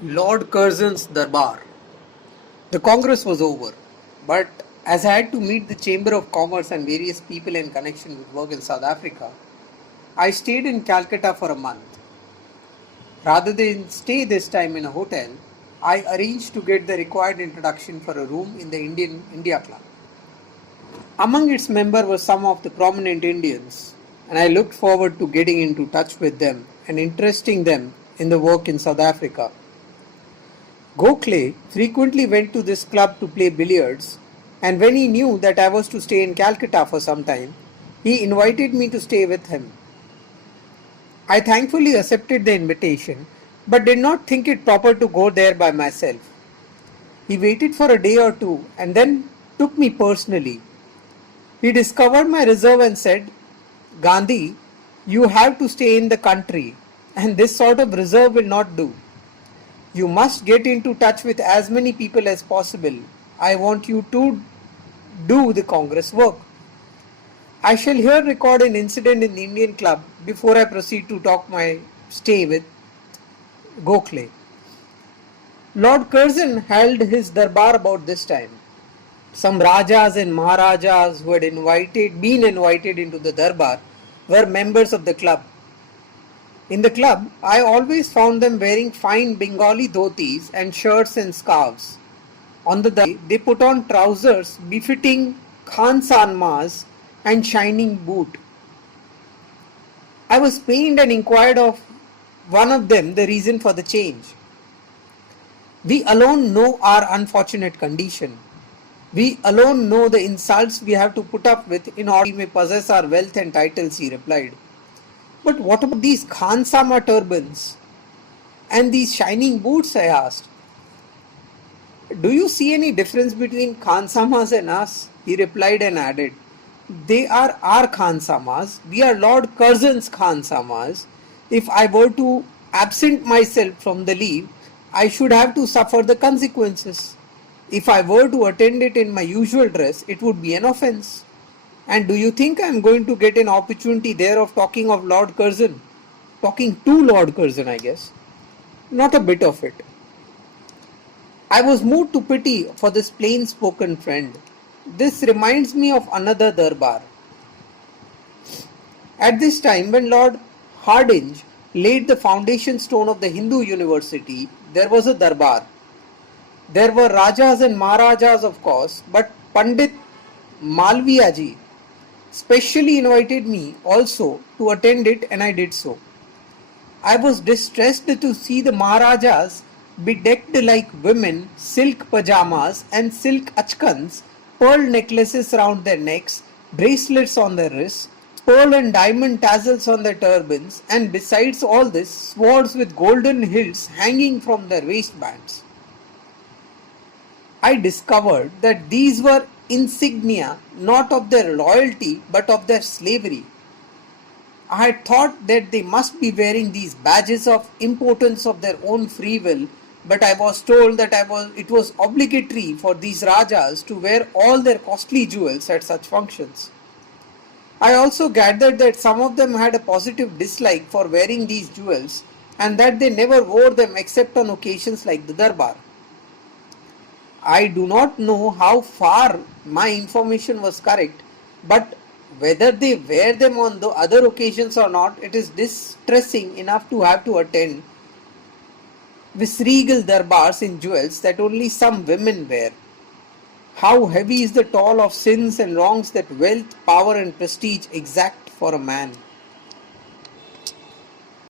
Lord Curzon's darbar. The Congress was over, but as I had to meet the Chamber of Commerce and various people in connection with work in South Africa, I stayed in Calcutta for a month. Rather than stay this time in a hotel, I arranged to get the required introduction for a room in the Indian India Club. Among its members were some of the prominent Indians, and I looked forward to getting into touch with them and interesting them in the work in South Africa. Gokhale frequently went to this club to play billiards, and when he knew that I was to stay in Calcutta for some time, he invited me to stay with him. I thankfully accepted the invitation, but did not think it proper to go there by myself. He waited for a day or two and then took me personally. He discovered my reserve and said, "Gandhi, you have to stay in the country, and this sort of reserve will not do. You must get into touch with as many people as possible. I want you to do the Congress work." I shall here record an incident in the Indian Club before I proceed to talk my stay with Gokhale. Lord Curzon held his darbar about this time. Some Rajas and Maharajas who had been invited into the darbar were members of the club. In the club, I always found them wearing fine Bengali dhotis and shirts and scarves. On the day, they put on trousers befitting Khansanmas and shining boot. I was pained and inquired of one of them the reason for the change. "We alone know our unfortunate condition. We alone know the insults we have to put up with in order we may possess our wealth and titles," he replied. "But what about these Khansama turbans and these shining boots?" I asked. "Do you see any difference between Khansamas and us?" he replied and added, "They are our Khansamas. We are Lord Curzon's Khansamas. If I were to absent myself from the leave, I should have to suffer the consequences. If I were to attend it in my usual dress, it would be an offence. And do you think I am going to get an opportunity there of talking of Lord Curzon? Talking to Lord Curzon, I guess. Not a bit of it." I was moved to pity for this plain-spoken friend. This reminds me of another darbar. At this time, when Lord Hardinge laid the foundation stone of the Hindu University, there was a darbar. There were Rajas and Maharajas, of course, but Pandit Malviyaji specially invited me also to attend it, and I did so. I was distressed to see the Maharajas bedecked like women, silk pajamas and silk achkans, pearl necklaces round their necks, bracelets on their wrists, pearl and diamond tassels on their turbans, and besides all this, swords with golden hilts hanging from their waistbands. I discovered that these were insignia not of their loyalty but of their slavery. I had thought that they must be wearing these badges of importance of their own free will, but I was told that it was obligatory for these Rajas to wear all their costly jewels at such functions. I also gathered that some of them had a positive dislike for wearing these jewels and that they never wore them except on occasions like the darbar. I do not know how far my information was correct, but whether they wear them on the other occasions or not, it is distressing enough to have to attend visregal darbars in jewels that only some women wear. How heavy is the toll of sins and wrongs that wealth, power and prestige exact for a man.